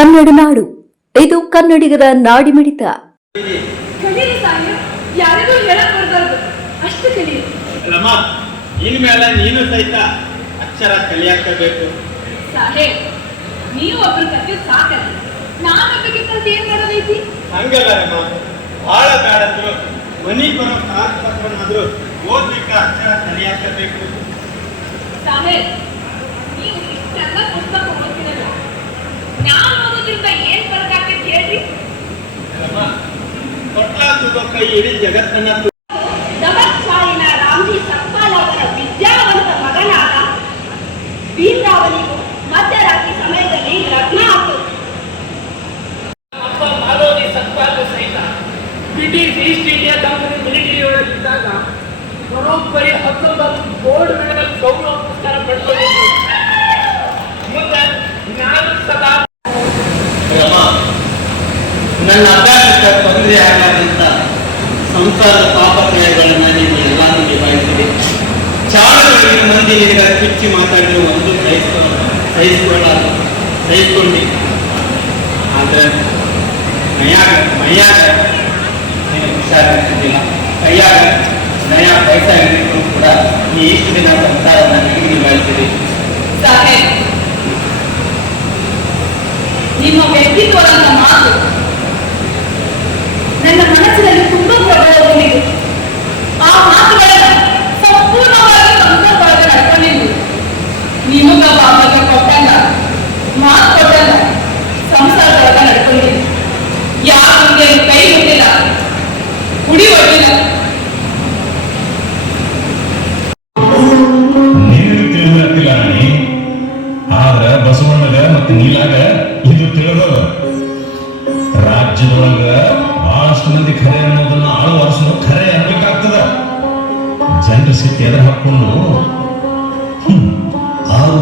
ಕನ್ನಡ ನಾಡು. ಇದು ಕನ್ನಡಿಗರ ನಾಡಿ ಮಿಡಿತ. ಇನ್ಮೇಲೆ ನೀನು ಸಹಿತ ಅಕ್ಷರ ಕಲಿಯಾಕಬೇಕು ಸಾಹೇಬ್ ನೀವು ಒಬ್ರು ಕಲಿಯೋದು ಸಾಕಲ್ಲ. ನಾನೊಬ್ಬರಿಗೆ ಕಲ್ತು ಏನ್ ಮಾಡೋದೈತಿ? ಹಂಗಲ್ಲ ರಮ ಬಹಳ ಬೇಡಂದ್ರು ಮನಿ ಬರೋ ಓದ್ಲಿಕ್ಕೆ ಅಕ್ಷರ ಕಲಿಯಾಕಬೇಕು ಸಾಹೇಬ್ ನೀವು ಇಷ್ಟೆಲ್ಲ ಪುಸ್ತಕ ಕೈ ಇಡೀ ಜಗತ್ತನ್ನ ರಾಮ್ಜಿ ಸಕ್ಪಾಲ್ ಅವರ ವಿದ್ಯಾವಂತ ಮಗನಾದ ಮಧ್ಯರಾತ್ರಿ ಸಮಯದಲ್ಲಿ ಲಗ್ನ ಆಯಿತು ಅಪ್ಪ ಮಾಲೋನಿ ಸತ್ಪಾಲು ಸಹಿತ ಬ್ರಿಟಿಷ್ ಈಸ್ಟ್ ಇಂಡಿಯಾ ಕಂಪನಿ ಮಿಲಿಟರಿಯೊಳಗಿದ್ದಾಗ ಬರೋಬ್ಬರಿ ಹತ್ತೊಂಬತ್ತು ಗೋಲ್ಡ್ ಮೆಡಲ್ ಗೌರವ ತೊಂದರೆ ಆಗದಂತ ಸಂಸಾರದ ಪಾಪತ್ರಯಗಳನ್ನ ನೀವು ಎಲ್ಲಾನು ನಿಭಾಯಿಸಿದೆ ಚಾಳಗಳಿಗೆ ಮಂದಿ ನಿನಗೆ ಕಿಚ್ಚಿ ಮಾತಾಡಿದ್ರು ಒಂದು ಸಹಿಸ್ಕೊ ಸಹಿಸ್ಕೊಳ್ಳ ಸಹಿಸ್ಕೊಂಡಿ ಆದ್ರೆ ಮೈಯಾಗ ಮೈಯಾಗ ನಿನಗೆ ಹುಷಾರಾಗ್ತಿದ್ದಿಲ್ಲ ಕೈಯಾಗ ನಯ ಪೈಸಾ ಇರಲಿಕ್ಕೂ ಕೂಡ ಈ ಇಷ್ಟು ದಿನ ಸಂಸಾರನ ಹೇಗೆ ನಿಭಾಯಿಸಿದೆ ಸಾಹೇಬ್ ನಿಮ್ಮ ವ್ಯಕ್ತಿತ್ವದ ಮಾತು ನಿಮಗ ಬಾಬಾಗ ಕೊಟ್ಟಂಗ ಮಾತು ಕೊಟ್ಟಂಗ ಸಂಸಾರದೊಳಗ ನಡ್ಕೊಂಡಿದ್ದು. ಯಾರಿಗೆ ಕೈ ಮುಟ್ಟಿಲ್ಲ? ಕುಡಿ ಹೊಟ್ಟಿಲ್ಲ ಬಸವಣ್ಣಗ ಮತ್ತು ನೀಲಾಗ ಇದು ತಿಳಿದದ ರಾಜ್ಯದೊಳಗ ಬಹಳಷ್ಟು ಮಂದಿ ಖರೆ ಅನ್ನೋದನ್ನ ವರ್ಷನು ಖರೆ ಅನ್ನಬೇಕಾಗ್ತದ ಜನರ ಸಿಟ್ಟು ಎದುರು ಹಾಕೊಂಡು